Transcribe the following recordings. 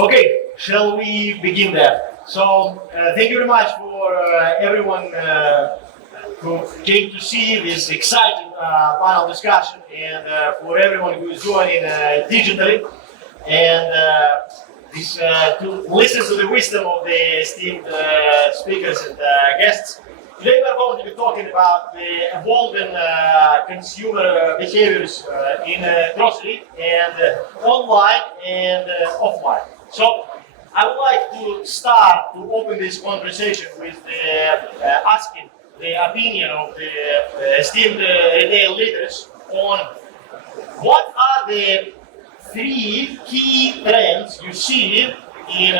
Okay, shall we begin then? So, thank you very much for everyone who came to see this exciting panel discussion, and for everyone who is joining digitally, and to listen to the wisdom of the esteemed speakers and guests. Today we are going to be talking about the evolving consumer behaviors in grocery and online and offline. So I would like to start to open this conversation with asking the opinion of the esteemed retail leaders on what are the three key trends you see in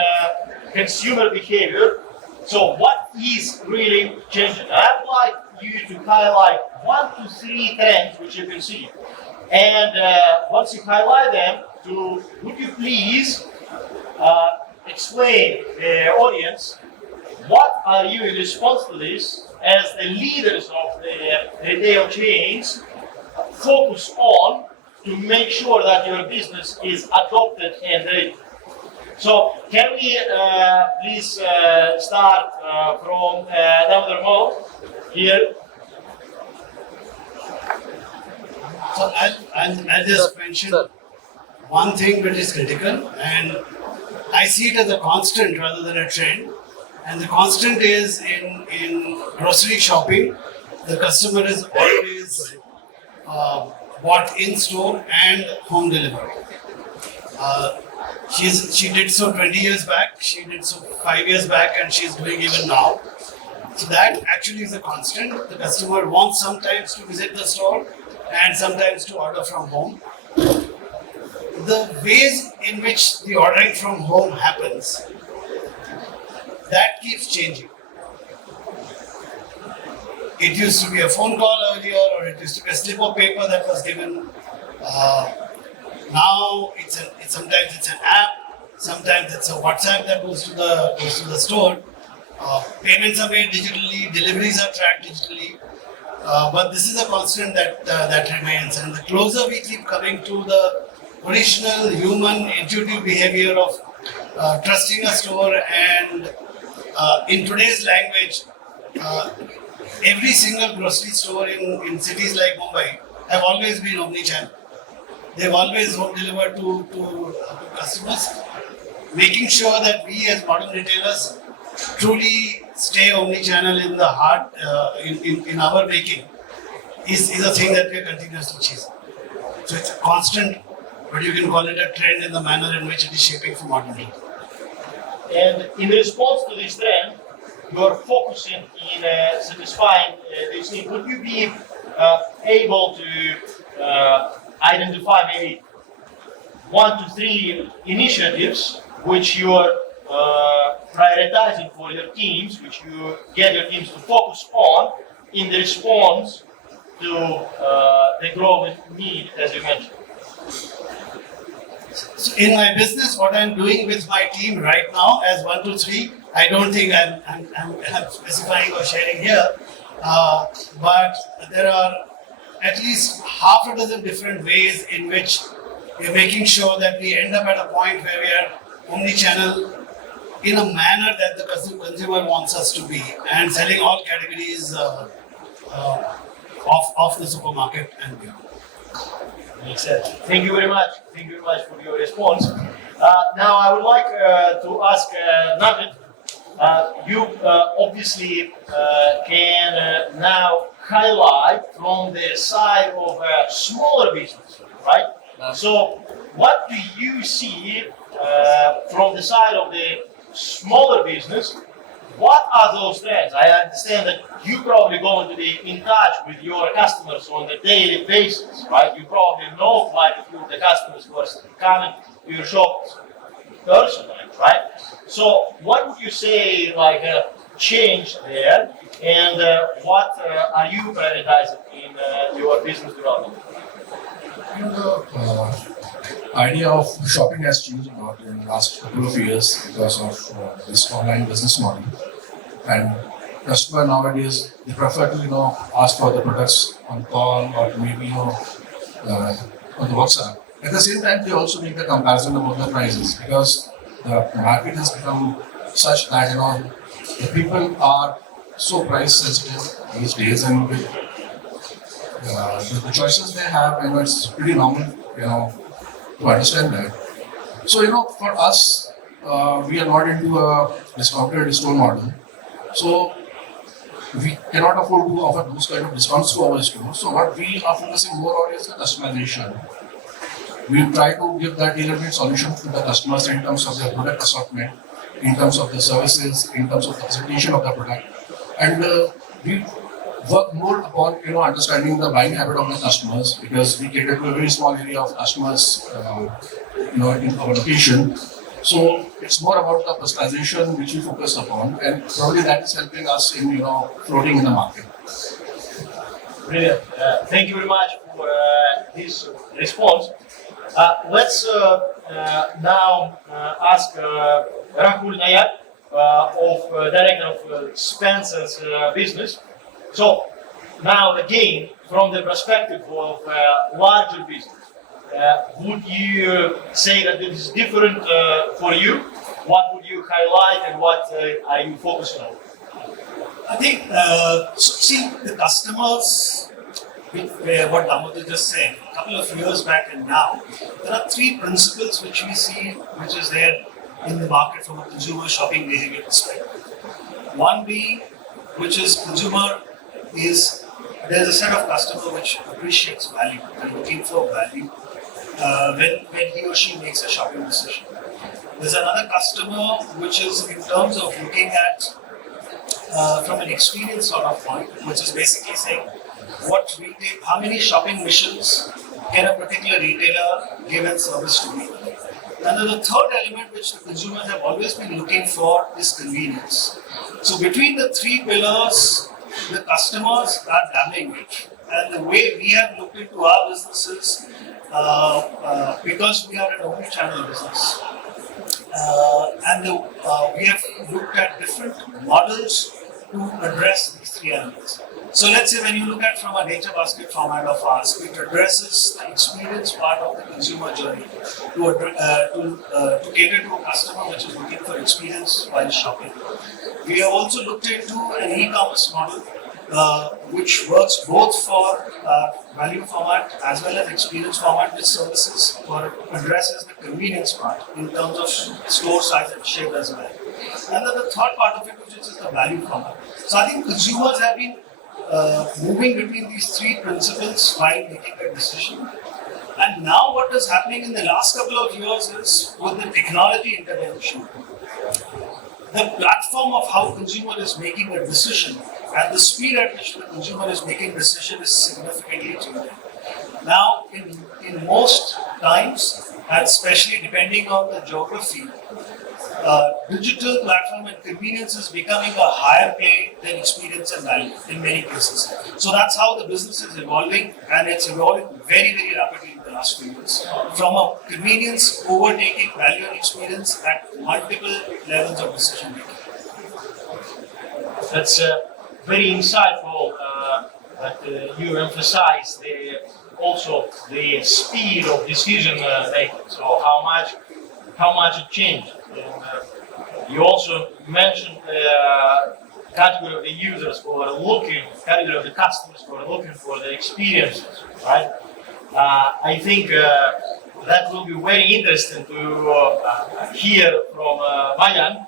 consumer behavior. So what is really changing? I would like you to highlight 1 to 3 trends which you can see. And once you highlight them, would you please explain the audience what are you in response to this as the leaders of the retail chains focus on to make sure that your business is adopted and ready. So can we please start from Damodar here? So I'll just mention one thing which is critical, and I see it as a constant rather than a trend. And the constant is in grocery shopping, the customer is always bought in store and home delivery. She did so 20 years back, she did so 5 years back, and she's doing even now. So that actually is a constant. The customer wants sometimes to visit the store and sometimes to order from home. The ways in which the ordering from home happens, that keeps changing. It used to be a phone call earlier, or it used to be a slip of paper that was given. Now sometimes it's an app, sometimes it's a WhatsApp that goes to the store. Payments are made digitally, deliveries are tracked digitally. But this is a constant that remains, and the closer we keep coming to the original human intuitive behavior of trusting a store, and in today's language, every single grocery store in cities like Mumbai have always been omnichannel. They've always home delivered to customers, making sure that we as modern retailers truly stay omnichannel in the heart, in our making, is a thing that we are continuously chasing. So it's a constant, but you can call it a trend in the manner in which it is shaping for modern retail. And in response to this trend, you are focusing in satisfying this need. Would you be able to identify maybe 1 to 3 initiatives which you are prioritizing for your teams, which you get your teams to focus on in the response to the growing need, as you mentioned? So in my business, what I'm doing with my team right now as 1 to 3, I don't think I'm specifying or sharing here, but there are at least half a dozen different ways in which we're making sure that we end up at a point where we are omnichannel in a manner that the consumer wants us to be, and selling all categories of the supermarket and beyond. Makes sense. Thank you very much. Thank you very much for your response. Now I would like to ask Namit. You obviously can now highlight from the side of a smaller business, right? So what do you see from the side of the smaller business? What are those trends? I understand that you probably going to be in touch with your customers on a daily basis, right? You probably know quite a few of the customers who are coming to your shops personally, right? So what would you say changed there, and what are you prioritizing in your business development? The idea of shopping has changed a lot in the last couple of years because of this online business model. And customer nowadays, they prefer to ask for the products on call or maybe on the WhatsApp. At the same time, they also make the comparison about the prices, because the market has become such that the people are so price sensitive these days, and with the choices they have, it's pretty normal, to understand that. So, for us, we are not into a discounted store model. So, we cannot afford to offer those kind of discounts to our stores. So, what we are focusing more on is the customization. We try to give that tailor-made solution to the customers in terms of their product assortment, in terms of the services, in terms of the presentation of the product, and we work more upon understanding the buying habit of the customers, because we cater to a very small area of customers in our location. So it's more about the personalization which we focus upon, and probably that is helping us in floating in the market. Brilliant. Thank you very much for this response. Let's now ask Rahul Nayak, Director of Spencer's business. So now again, from the perspective of larger business, would you say that this is different for you? What would you highlight, and what are you focusing on? I think, see, the customers, what Damodar just said, a couple of years back and now, there are three principles which we see, which is there in the market from a consumer shopping behavior perspective. One being, which is there's a set of customer which appreciates value and looking for value when he or she makes a shopping decision. There's another customer which is in terms of looking at from an experience sort of point, which is basically saying how many shopping missions can a particular retailer give and service to me. And then the third element which the consumers have always been looking for is convenience. So between the three pillars, the customers are dabbling it. And the way we have looked into our businesses, because we are an omni-channel business, we have looked at different models to address these three elements. So let's say when you look at from a nature basket format of ours, it addresses the experience part of the consumer journey to cater to a customer which is looking for experience while shopping. We have also looked into an e-commerce model which works both for value format as well as experience format, which services or addresses the convenience part in terms of store size and shape as well. And then the third part of it, which is the value format. So I think consumers have been moving between these three principles while making a decision. And now what is happening in the last couple of years is with the technology intervention, the platform of how consumer is making a decision and the speed at which the consumer is making decision is significantly changing. Now, in most times, and especially depending on the geography, digital platform and convenience is becoming a higher pay than experience and value in many cases. So that's how the business is evolving, and it's evolving very, very rapidly in the last few years. From a convenience overtaking value and experience at multiple levels of decision making. That's very insightful that you emphasize also the speed of decision making. So how much it changed. And, you also mentioned the category of the users who are looking, category of the customers who are looking for the experiences, right? I think that will be very interesting to hear from Mayank,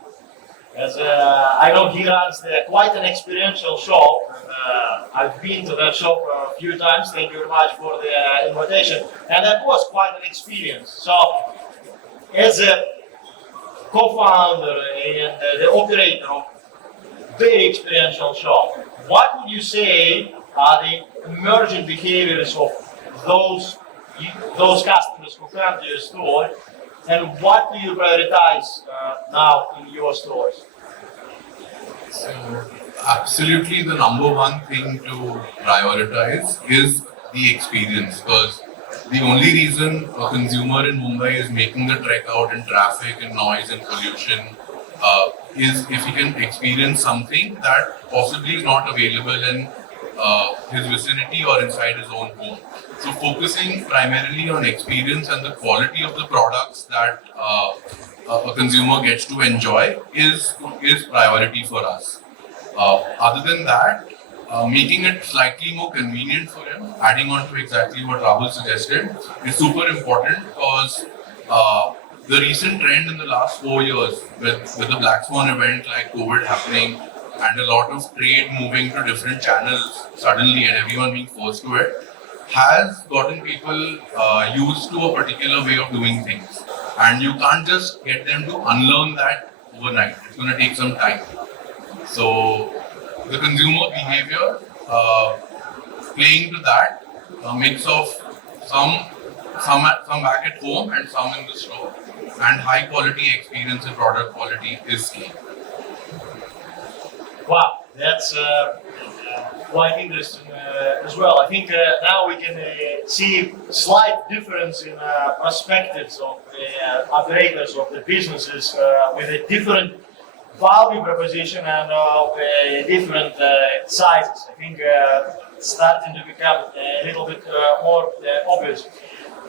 as I know he runs quite an experiential shop. I've been to that shop a few times. Thank you very much for the invitation, and that was quite an experience. So, as a co-founder and the operator of very experiential shop, what would you say are the emerging behaviors of those customers who come to your store, and what do you prioritize now in your stores? So, absolutely, the number one thing to prioritize is the experience, because the only reason a consumer in Mumbai is making the trek out in traffic and noise and pollution is if he can experience something that possibly is not available in his vicinity or inside his own home. So focusing primarily on experience and the quality of the products that a consumer gets to enjoy is priority for us. Other than that, making it slightly more convenient for him, adding on to exactly what Rahul suggested, is super important because the recent trend in the last 4 years with the Black Swan event like COVID happening and a lot of trade moving to different channels suddenly and everyone being forced to it, has gotten people used to a particular way of doing things. And you can't just get them to unlearn that overnight. It's going to take some time. So the consumer behavior playing to that, a mix of some back at home and some in the store, and high quality experience and product quality is key. Wow, that's quite interesting as well. I think now we can see slight difference in perspectives of the operators of the businesses with a different value proposition and different sizes. I think it's starting to become a little bit more obvious.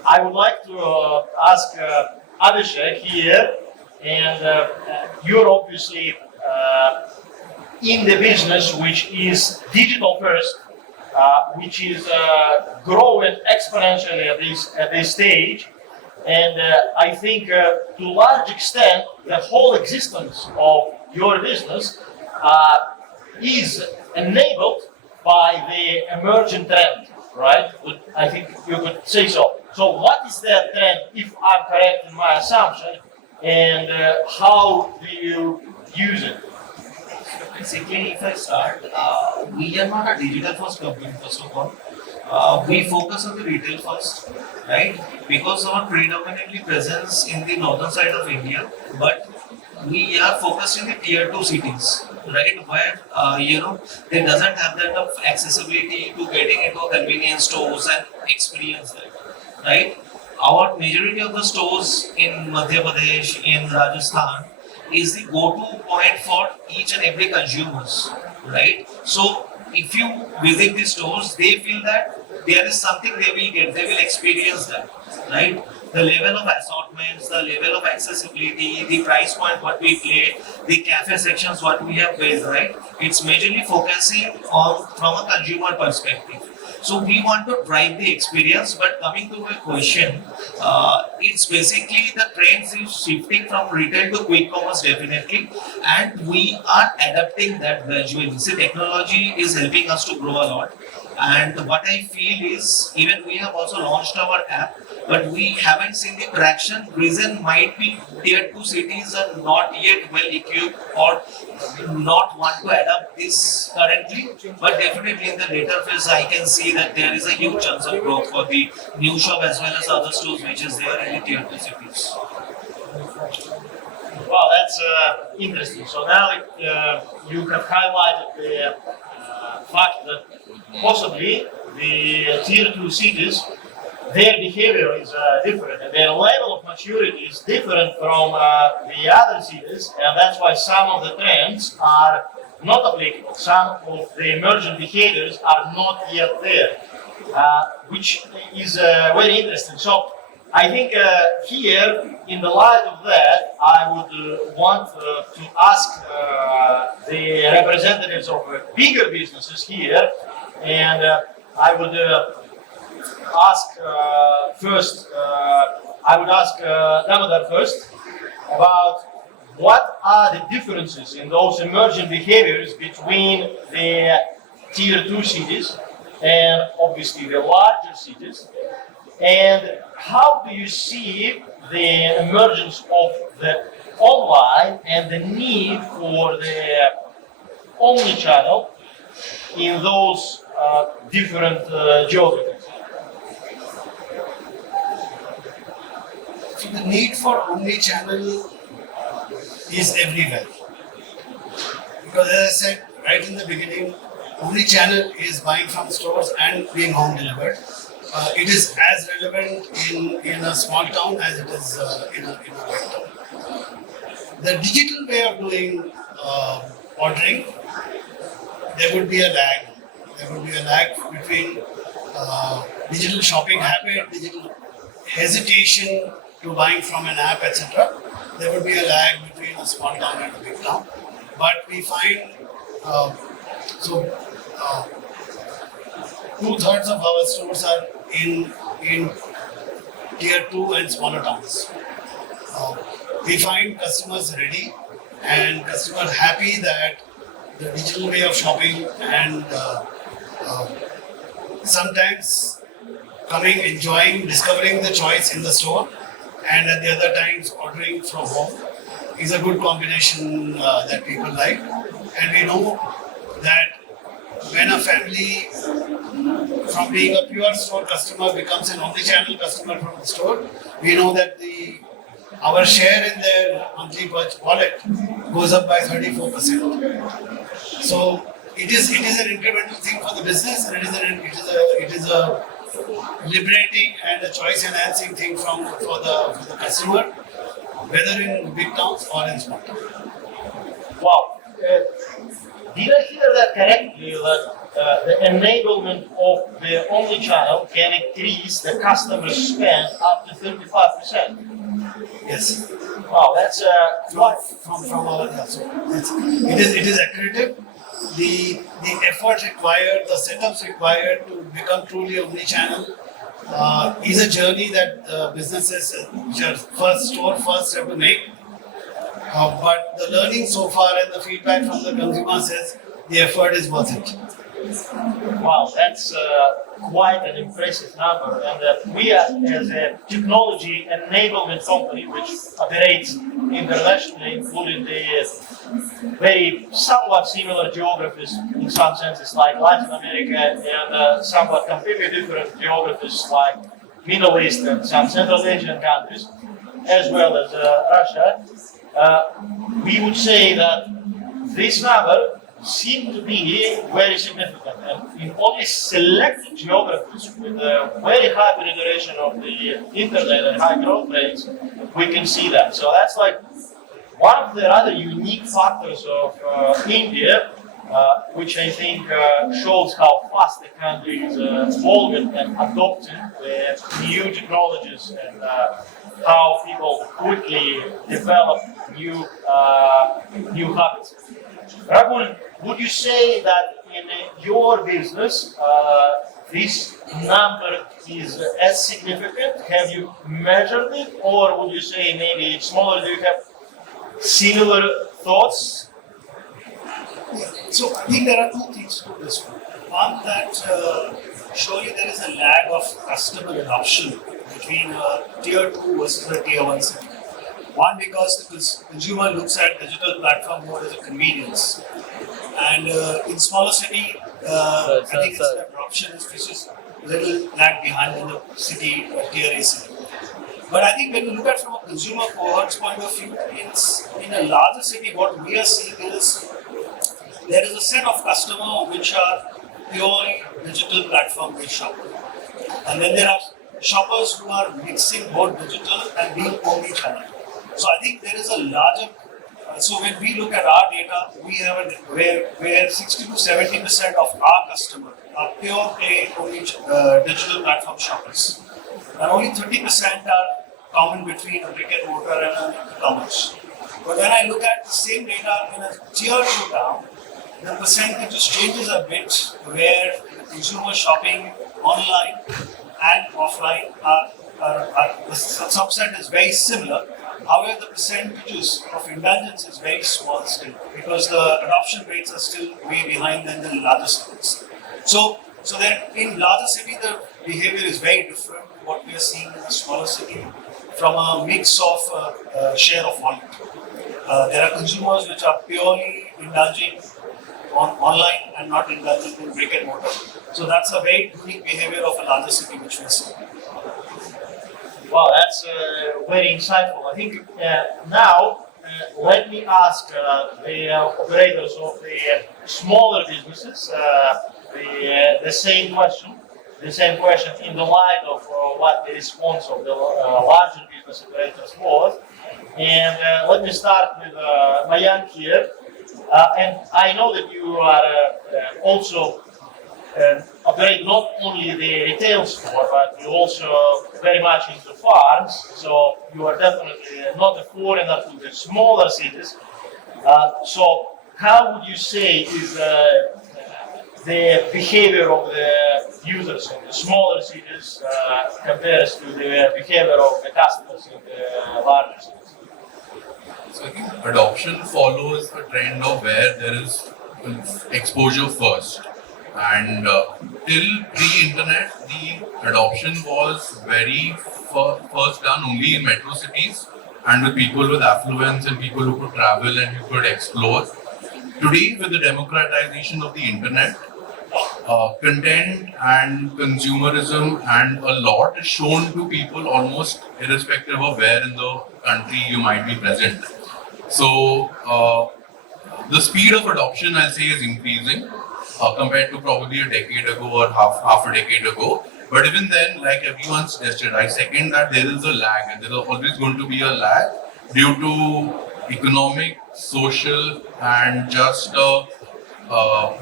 I would like to ask Avishek here, and you're obviously in the business which is digital first, which is growing exponentially at this stage, and I think to a large extent the whole existence of your business is enabled by the emerging trend, right? I think you could say so. So what is that trend, if I'm correct in my assumption, and how do you use it? Basically, if I start, we are not a digital first company, first of all. We focus on the retail first, right? Because our predominantly presence in the northern side of India, but we are focused in the tier 2 cities, right? Where, there doesn't have that of accessibility to getting into convenience stores and experience that, right? Our majority of the stores in Madhya Pradesh, in Rajasthan, is the go-to point for each and every consumers, right? So if you visit the stores, they feel that there is something they will get, they will experience that, right? The level of assortments, the level of accessibility, the price point what we play, the cafe sections what we have built, right? It's majorly focusing on from a consumer perspective. So we want to drive the experience, but coming to my question, it's basically the trends is shifting from retail to quick commerce definitely, and we are adapting that gradually. See, technology is helping us to grow a lot, and what I feel is even we have also launched our app, but we haven't seen the traction. Reason might be tier 2 cities are not yet well equipped or not want to adapt this currently, but definitely in the later phase I can see that there is a huge chance of growth for the new shop as well as other stores which is there in the tier 2 cities. Wow, that's interesting. So now you have highlighted the fact that possibly the tier 2 cities, their behavior is different and their level of maturity is different from the other cities, and that's why some of the trends are not applicable. Some of the emergent behaviors are not yet there, which is very interesting. So I think here, in the light of that, I would want to ask the representatives of bigger businesses here, and I would ask first, I would ask Damodar first about what are the differences in those emergent behaviors between the tier 2 cities and obviously the larger cities, and how do you see the emergence of the online and the need for the omni-channel in those different geographies? So the need for omni-channel is everywhere. Because as I said right in the beginning, omni-channel is buying from stores and being home delivered. It is as relevant in a small town as it is in a big town. The digital way of doing ordering, there would be a lag. There would be a lag between digital shopping habit, digital hesitation to buying from an app, etc., there would be a lag between a small town and a big town. But we find uh, so uh, 2/3 of our stores are in tier 2 and smaller towns. We find customers ready and customers happy that the digital way of shopping and sometimes coming, enjoying, discovering the choice in the store, and at the other times ordering from home is a good combination that people like. And we know that when a family from being a pure store customer becomes an omni-channel customer from the store, we know that our share in their monthly wallet goes up by 34%. So it is an incremental thing for the business, and it is a liberating and a choice enhancing thing for the customer, whether in big towns or in small towns. Wow. Did I hear that correctly? That the enablement of the omni-channel can increase the customer spend up to 35%. Yes. Wow, that's what? From our so it is accretive. The effort required, the setups required to become truly omni-channel is a journey that businesses which are first have to make. But the learning so far and the feedback from the consumer says the effort is worth it. Wow, that's quite an impressive number. And we are, as a technology enablement company, which operates internationally, including the very somewhat similar geographies in some senses, like Latin America, and somewhat completely different geographies like Middle East and some Central Asian countries, as well as Russia. We would say that this number seems to be very significant, and in only selected geographies with a very high penetration of the internet and high growth rates, we can see that. So that's like one of the other unique factors of India, which I think shows how fast the country is evolving and adopting the new technologies, and how people quickly develop new habits. Rahul, would you say that in your business this number is as significant? Have you measured it, or would you say maybe it's smaller? Do you have similar thoughts? So I think there are two things to this one. One, that surely there is a lag of customer adoption between a tier 2 versus a tier 1 city. One, because the consumer looks at digital platform more as a convenience. And in smaller city, I think its adoption is a little lag behind in the city, tier A city. But I think when you look at from a consumer cohort's point of view, in a larger city, what we are seeing is there is a set of customers which are purely digital platform-based shoppers. And then there are shoppers who are mixing both digital and being omni-channel. So I think there is a larger, so when we look at our data, we have where 60 to 70% of our customers are pure play digital platform shoppers. And only 30% are common between a brick and mortar and e-commerce. But when I look at the same data in a tier 2 town, the percentages changes a bit, where the consumer shopping online and offline the subset is very similar. However, the percentages of indulgence is very small still, because the adoption rates are still way behind than the larger cities. So that in larger city, the behavior is very different to what we are seeing in a smaller city, from a mix of share of wallet. There are consumers which are purely indulging online and not indulging in brick and mortar. So that's a very unique behavior of a larger city which we see. Wow, that's very insightful. I think now let me ask the operators of the smaller businesses the same question. The same question in the light of what the response of the larger business operators was. And let me start with Mayank here. And I know that you are also operate not only the retail store, but you also very much into farms. So you are definitely not a foreigner to the smaller cities. So how would you say is the behavior of the users in the smaller cities compares to the behavior of the customers in the larger cities? So I think adoption follows a trend of where there is exposure first. And till pre-internet, the adoption was very first done only in metro cities and with people with affluence and people who could travel and who could explore. Today, with the democratization of the internet, content and consumerism and a lot is shown to people almost irrespective of where in the country you might be present. So the speed of adoption, I'll say, is increasing compared to probably a decade ago or half a decade ago. But even then, like everyone suggested, I second that there is a lag, and there is always going to be a lag due to economic, social, and just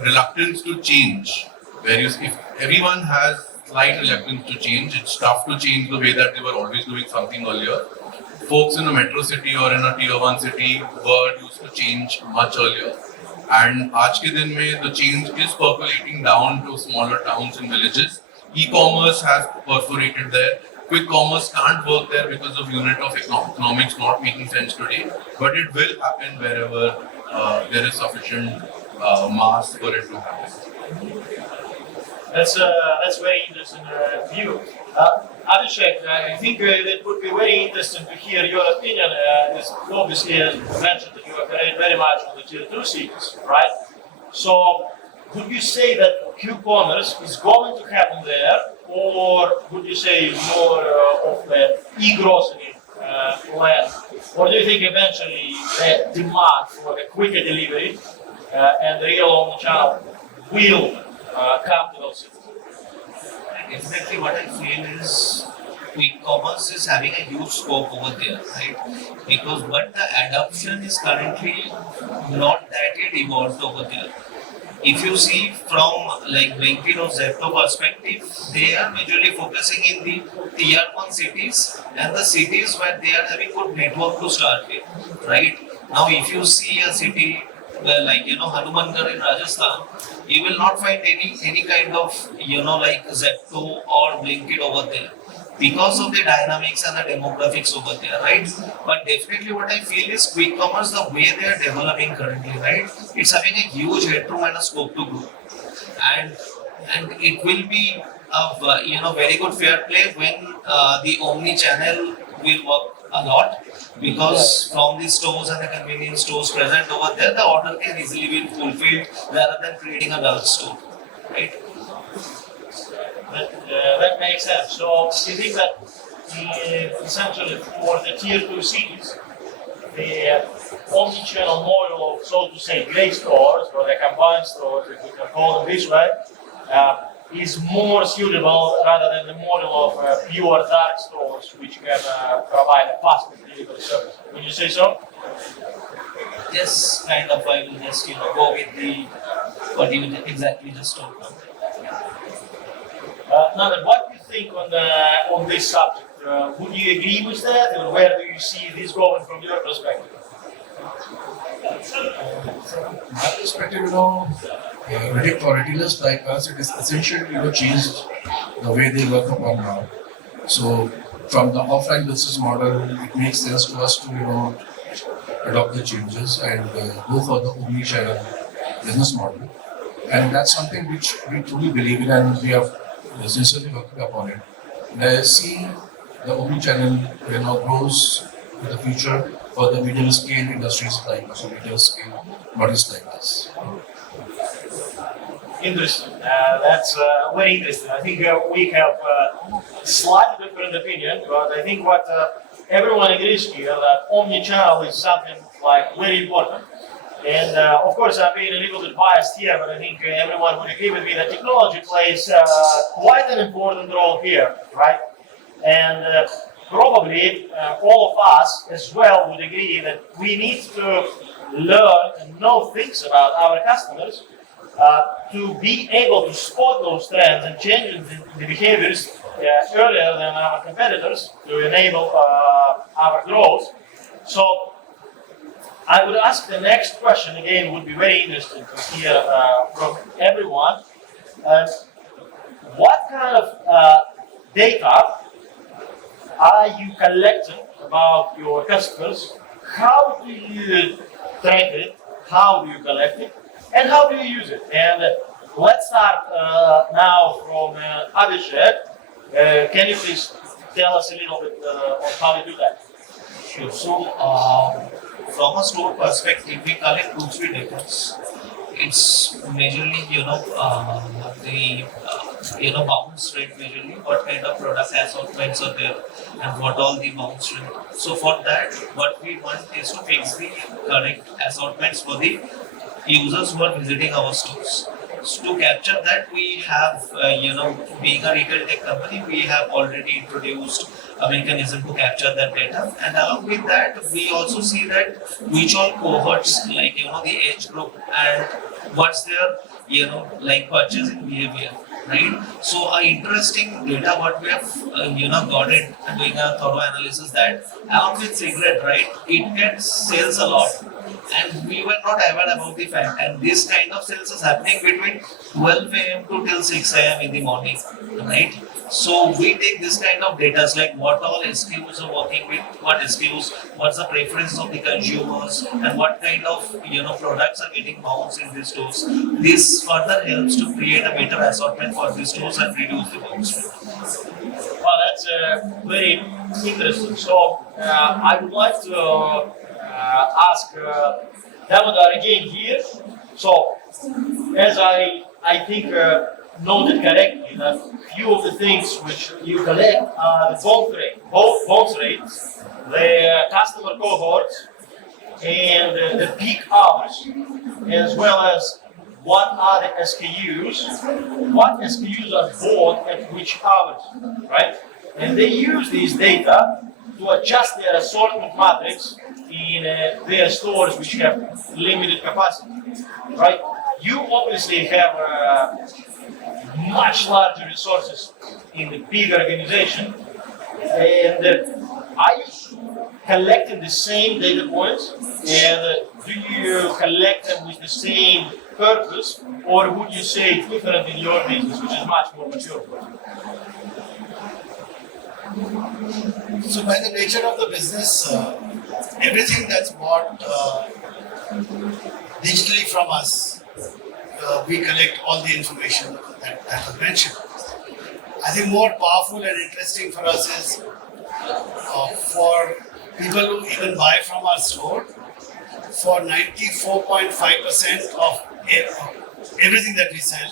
reluctance to change. Whereas if everyone has slight reluctance to change, it's tough to change the way that they were always doing something earlier. Folks in a metro city or in a tier 1 city were used to change much earlier. And आज के दिन में the change is percolating down to smaller towns and villages. E-commerce has perforated there. Quick commerce can't work there because of unit of economics not making sense today. But it will happen wherever there is sufficient mass for it to happen. That's very interesting view. Avishek, I think it would be very interesting to hear your opinion. As obviously, as you mentioned, that you operate very much on the tier 2 cities, right? So, would you say that Q-commerce is going to happen there, or would you say more of the e-grocery land? Or do you think eventually the demand for the quicker delivery and the real omnichannel will come to those cities? Definitely what I feel is quick commerce is having a huge scope over there, right? Because but the adoption is currently not that yet evolved over there. If you see from like Blinkit or Zepto perspective, they are majorly focusing in the tier 1 cities and the cities where they are having good network to start with, right? Now if you see a city like Hanumangarh in Rajasthan, you will not find any kind of like Zepto or Blinkit over there because of the dynamics and the demographics over there, right? But definitely what I feel is quick commerce, the way they are developing currently, right? It's having a huge headroom and a scope to grow, and it will be a very good fair play when the omni channel will work a lot, because from the stores and the convenience stores present over there, the order can easily be fulfilled rather than creating a dark store, right? That makes sense. So you think that essentially for the tier 2 cities, the omni-channel model of, so to say, grey stores or the combined stores, if we can call them this way, is more suitable rather than the model of pure dark stores, which can provide a faster delivery service. Would you say so? Yes, kind of. I will just go with the what you exactly just told me. Namit, what do you think on this subject? Would you agree with that, or where do you see this going from your perspective? From my perspective, for retailers like us, it is essentially changed the way they work upon now. So from the offline business model, it makes sense to us to adopt the changes and go for the omni-channel business model. And that's something which we truly believe in, and we have sincerely working upon it. And I see the omni-channel grows in the future for the medium scale industries like us, medium scale models like us. Interesting. That's very interesting. I think we have slightly different opinion, but I think what everyone agrees here that omni-channel is something like very important. And of course, I'm being a little bit biased here, but I think everyone would agree with me that technology plays quite an important role here, right? And probably all of us as well would agree that we need to learn and know things about our customers to be able to spot those trends and changes in the behaviors earlier than our competitors to enable our growth. So I would ask the next question again, would be very interesting to hear from everyone. What kind of data are you collecting about your customers? How do you track it? How do you collect it? And how do you use it? And let's start now from Avishek. Can you please tell us a little bit of how you do that? Sure. So, from a store perspective, we collect 2-3 data. It's majorly, the bounce rate majorly, what kind of product assortments are there, and what all the bounce rate. So for that, what we want is to fix the correct assortments for the users who are visiting our stores. So to capture that, we have, being a retail tech company, we have already introduced a mechanism to capture that data. And along with that, we also see that which all cohorts, like, the age group and what's their, purchasing behavior, right? So a interesting data what we have, got it doing a thorough analysis that along with cigarette, right, it gets sales a lot. And we were not aware about the fact. And this kind of sales is happening between 12 a.m. to till 6 a.m. in the morning, right? So we take this kind of data like what all SKUs are working with, what SKUs, what's the preference of the consumers, and what kind of products are getting bounced in these stores. This further helps to create a better assortment for these stores and reduce the bounce rate. Well, that's very interesting. So I would like to ask Damodar again here. So as I think noted correctly that few of the things which you collect are the bounce rates, the customer cohorts, and the peak hours, as well as what are the SKUs, what SKUs are bought at which hours, right? And they use these data to adjust their assortment matrix in their stores which have limited capacity, right? You obviously have much larger resources in the big organization, and are you collecting the same data points, and do you collect them with the same purpose, or would you say it's different in your business, which is much more mature? So by the nature of the business, everything that's bought digitally from us, we collect all the information that was mentioned. I think more powerful and interesting for us is for people who even buy from our store, for 94.5% of everything that we sell,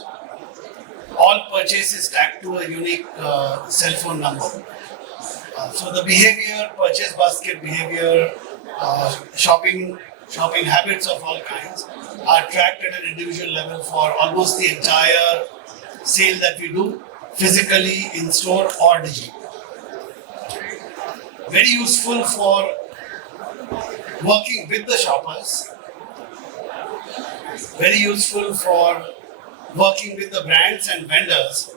all purchases tagged to a unique cell phone number. So the behavior, purchase basket behavior, shopping habits of all kinds are tracked at an individual level for almost the entire sale that we do, physically in store or digital. Very useful for working with the shoppers, very useful for working with the brands and vendors,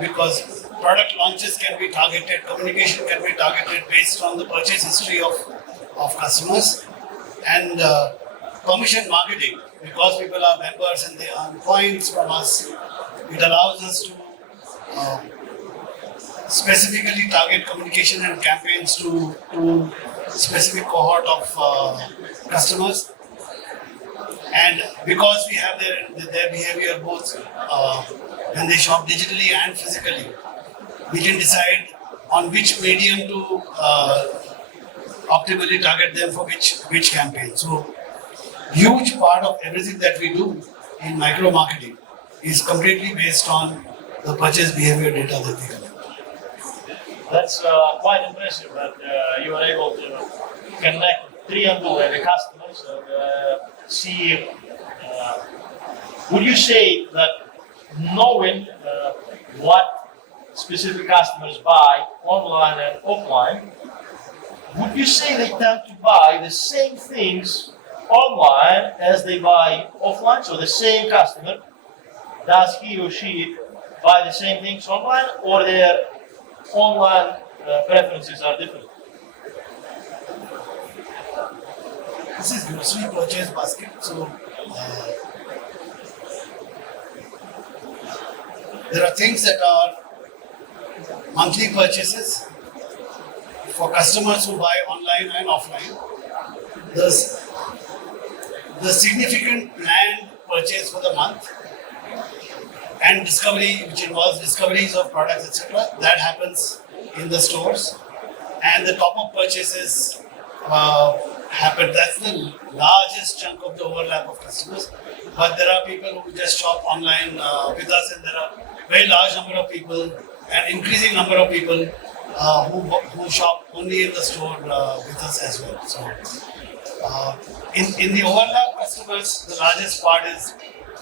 because product launches can be targeted, communication can be targeted based on the purchase history of customers, and commission marketing, because people are members and they earn points from us, it allows us to specifically target communication and campaigns to specific cohort of customers. And because we have their behavior both when they shop digitally and physically, we can decide on which medium to optimally target them for which campaign. So, huge part of everything that we do in micro marketing is completely based on the purchase behavior data that we collect. That's quite impressive that you are able to connect triangulate the customers and see. Would you say that knowing what specific customers buy online and offline, would you say they tend to buy the same things online as they buy offline? So the same customer, does he or she buy the same things online, or their online preferences are different? This is grocery purchase basket. So there are things that are monthly purchases for customers who buy online and offline. There's the significant planned purchase for the month and discovery, which involves discoveries of products, etc. That happens in the stores, and the top-up purchases happen. That's the largest chunk of the overlap of customers. But there are people who just shop online with us, and there are very large number of people, an increasing number of people who shop only in the store with us as well. So, in the overlap customers, the largest part is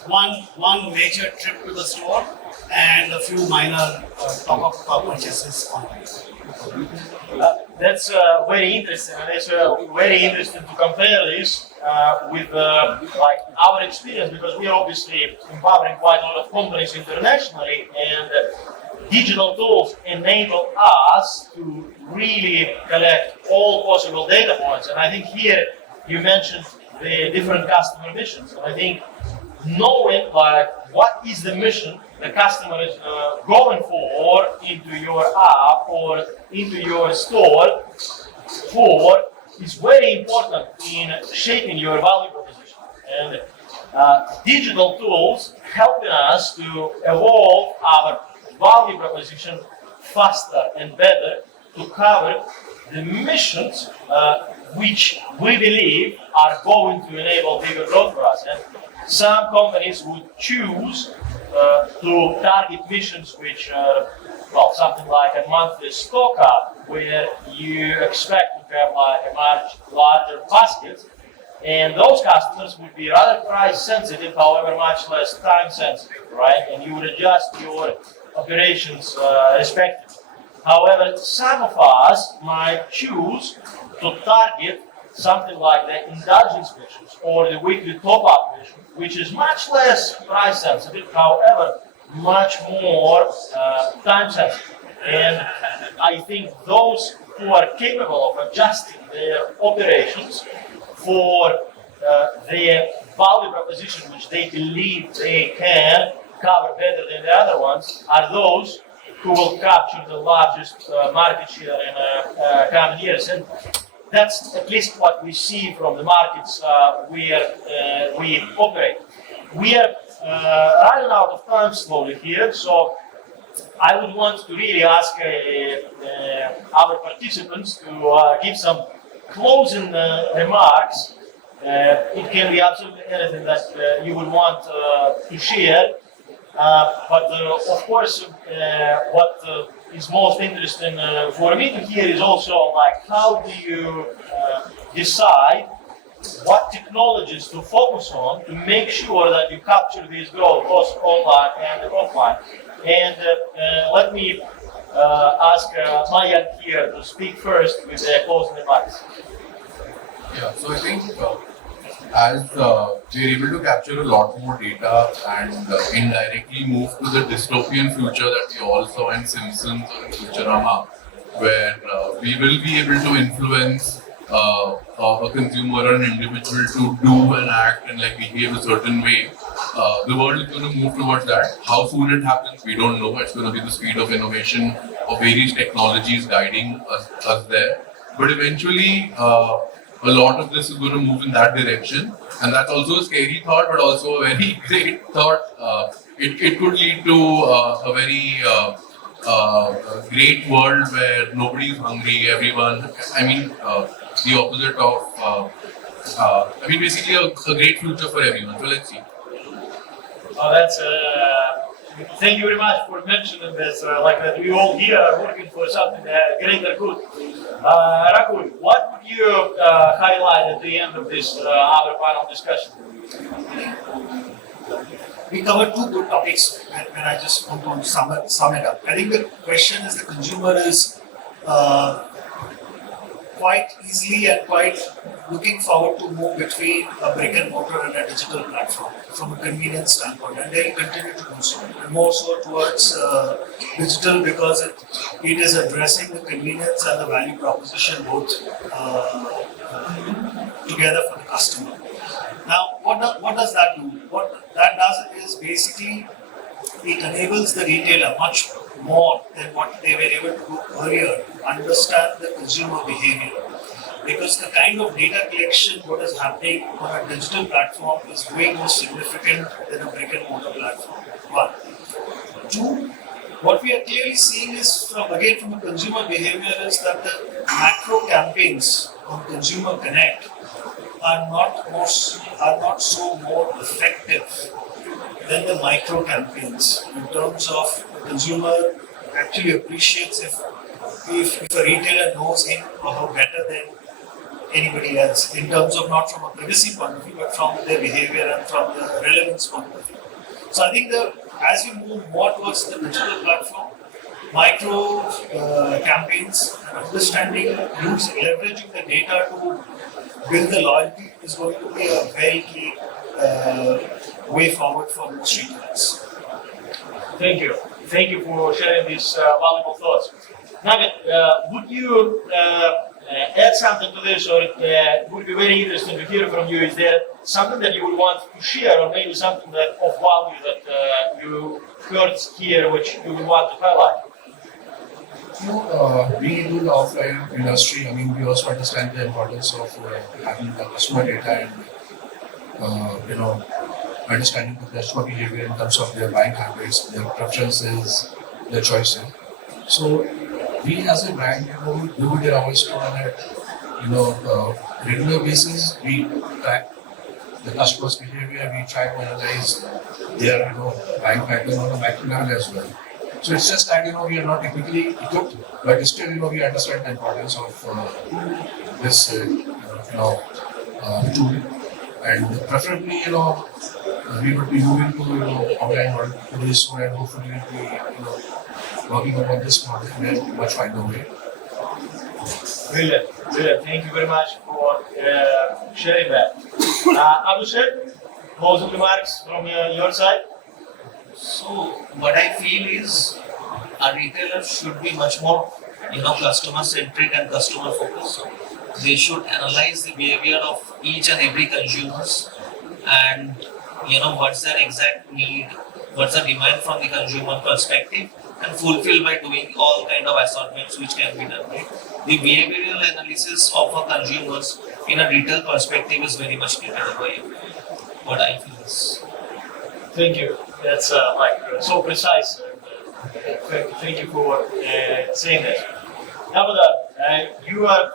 one major trip to the store and a few minor top-up purchases online. That's very interesting, and it's very interesting to compare this with like our experience, because we are obviously empowering quite a lot of companies internationally, and digital tools enable us to really collect all possible data points. And I think here you mentioned the different customer missions, and I think knowing like what is the mission the customer is going for into your app or into your store for is very important in shaping your value proposition. And digital tools helping us to evolve our value proposition faster and better to cover the missions which we believe are going to enable bigger growth for us. And some companies would choose to target missions which are, well, something like a monthly stock up, where you expect to have like a much larger basket, and those customers would be rather price sensitive, however much less time sensitive, right? And you would adjust your operations respectively. However, some of us might choose to target something like the indulgence missions or the weekly top-up mission, which is much less price sensitive, however, much more time sensitive. And I think those who are capable of adjusting their operations for their value proposition, which they believe they can cover better than the other ones, are those who will capture the largest market share in coming years. And that's at least what we see from the markets where we operate. We are running out of time slowly here, so I would want to really ask our participants to give some closing remarks. It can be absolutely anything that you would want to share. But of course, what is most interesting for me to hear is also like, how do you decide what technologies to focus on to make sure that you capture this growth both online and offline? And let me ask Mayank here to speak first with the closing remarks. Yeah, so I think as we're able to capture a lot more data and indirectly move to the dystopian future that we all saw in Simpsons or in Futurama, where we will be able to influence a consumer or an individual to do and act and like behave a certain way. The world is going to move towards that. How soon it happens, we don't know. It's going to be the speed of innovation of various technologies guiding us there. But eventually, a lot of this is going to move in that direction, and that's also a scary thought, but also a very great thought. It could lead to a very great world where nobody is hungry, everyone. I mean, the opposite of. Basically a great future for everyone. So let's see. That's. Thank you very much for mentioning this. Like that, we all here are working for something greater good. Rahul, what would you highlight at the end of this our panel discussion? We covered two good topics, and I just want to sum it up. I think the question is, the consumer is quite easily and quite looking forward to move between a brick and mortar and a digital platform from a convenience standpoint, and they'll continue to do so. And more so towards digital because it is addressing the convenience and the value proposition both together for the customer. Now, what does that do? What that does is basically it enables the retailer much more than what they were able to do earlier, understand the consumer behavior. Because the kind of data collection, what is happening on a digital platform is way more significant than a brick and mortar platform. One. Two, what we are clearly seeing is, from a consumer behavior, is that the macro campaigns on Consumer Connect are not so more effective than the micro campaigns in terms of the consumer actually appreciates if a retailer knows him or her better than anybody else, in terms of not from a privacy point of view but from their behavior and from the relevance point of view. So I think as you move more towards the digital platform, micro campaigns and leveraging the data to build the loyalty is going to be a very key way forward for most retailers. Thank you. Thank you for sharing these valuable thoughts. Namit, would you add something to this, or it would be very interesting to hear from you? Is there something that you would want to share, or maybe something that of value that you heard here, which you would want to highlight? We do the offline industry. I mean, we also understand the importance of having the customer data and understanding the customer behavior in terms of their buying habits, their preferences, their choices. So we as a brand, we do it always on a regular basis. We track the customer's behavior. We try to analyze their buying pattern on a micro level as well. So it's just that we are not technically equipped, but still we understand the importance of this tool, and preferably we would be moving to online model pretty soon, and hopefully we'll be working on this model in a much wider way. Brilliant. Thank you very much for sharing that. Avishek, closing remarks from your side? So what I feel is a retailer should be much more, customer centric and customer focused. They should analyze the behavior of each and every consumers, and what's their exact need, what's the demand from the consumer perspective, and fulfill by doing all kind of assortments which can be done. Right? The behavioral analysis of our consumers in a retail perspective is very much critical by what I feel is. Thank you. That's so precise. Thank you for saying that. Damodar, you are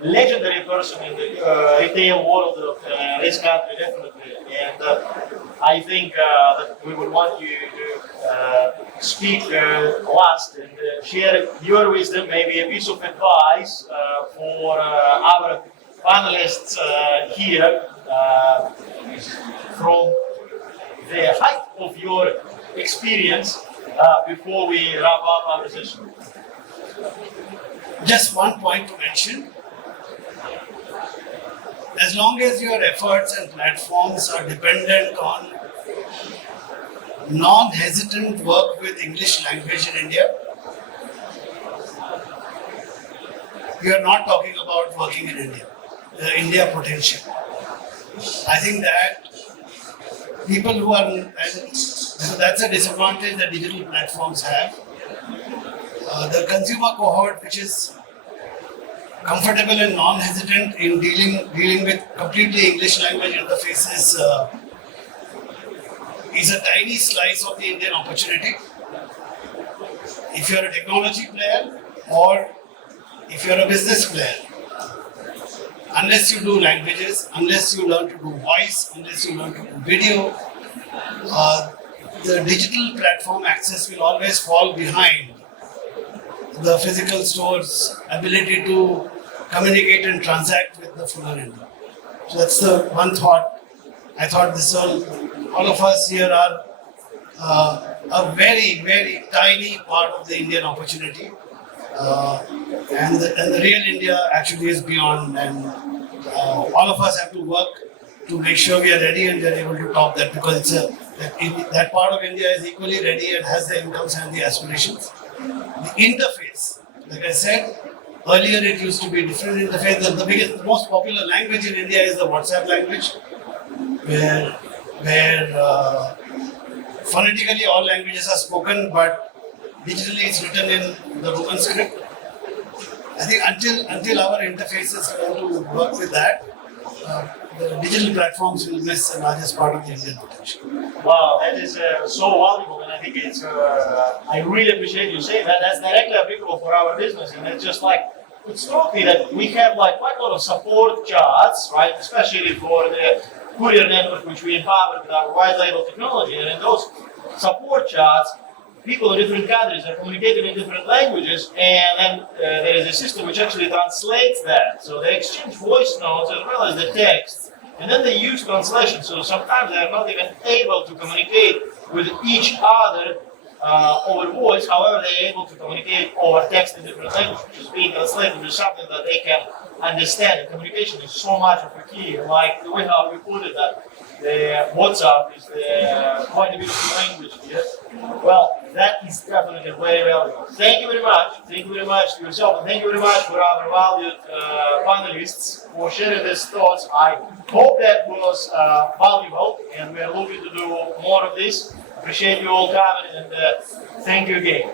legendary person in the retail world of this country, definitely. And I think that we would want you to speak last and share your wisdom, maybe a piece of advice for our panelists here from the height of your experience before we wrap up our session. Just one point to mention. As long as your efforts and platforms are dependent on non-hesitant work with English language in India, we are not talking about working in India, the India potential. I think that people who are, that's a disadvantage that digital platforms have. The consumer cohort, which is comfortable and non-hesitant in dealing with completely English language interfaces, is a tiny slice of the Indian opportunity. If you're a technology player or if you're a business player, unless you do languages, unless you learn to do voice, unless you learn to do video, the digital platform access will always fall behind the physical store's ability to communicate and transact with the fuller India. So that's the one thought. I thought all of us here are a very, very tiny part of the Indian opportunity. and the real India actually is beyond, and all of us have to work to make sure we are ready and we are able to top that, because that part of India is equally ready and has the incomes and the aspirations. The interface, like I said, earlier it used to be different interface. The most popular language in India is the WhatsApp language, where phonetically all languages are spoken, but digitally it's written in the Roman script. I think until our interfaces learn to work with that, the digital platforms will miss the largest part of the Indian potential. Wow, that is so valuable, and I think it's. I really appreciate you saying that. That's directly applicable for our business, and it's just like it struck me that we have like quite a lot of support charts, right? Especially for the courier network, which we empower with our white label technology, and in those support charts, people in different countries are communicating in different languages, and then there is a system which actually translates that. So they exchange voice notes as well as the text, and then they use translation. So sometimes they are not even able to communicate with each other over voice. However, they are able to communicate over text in different languages, which is being translated into something that they can understand. And communication is so much of a key. Like the way how we put it, that the WhatsApp is the quite a bit of language here. Well, that is definitely very valuable. Thank you very much. Thank you very much to yourself, and thank you very much for our valued panelists for sharing these thoughts. I hope that was valuable, and we are looking to do more of this. Appreciate you all coming, and thank you again.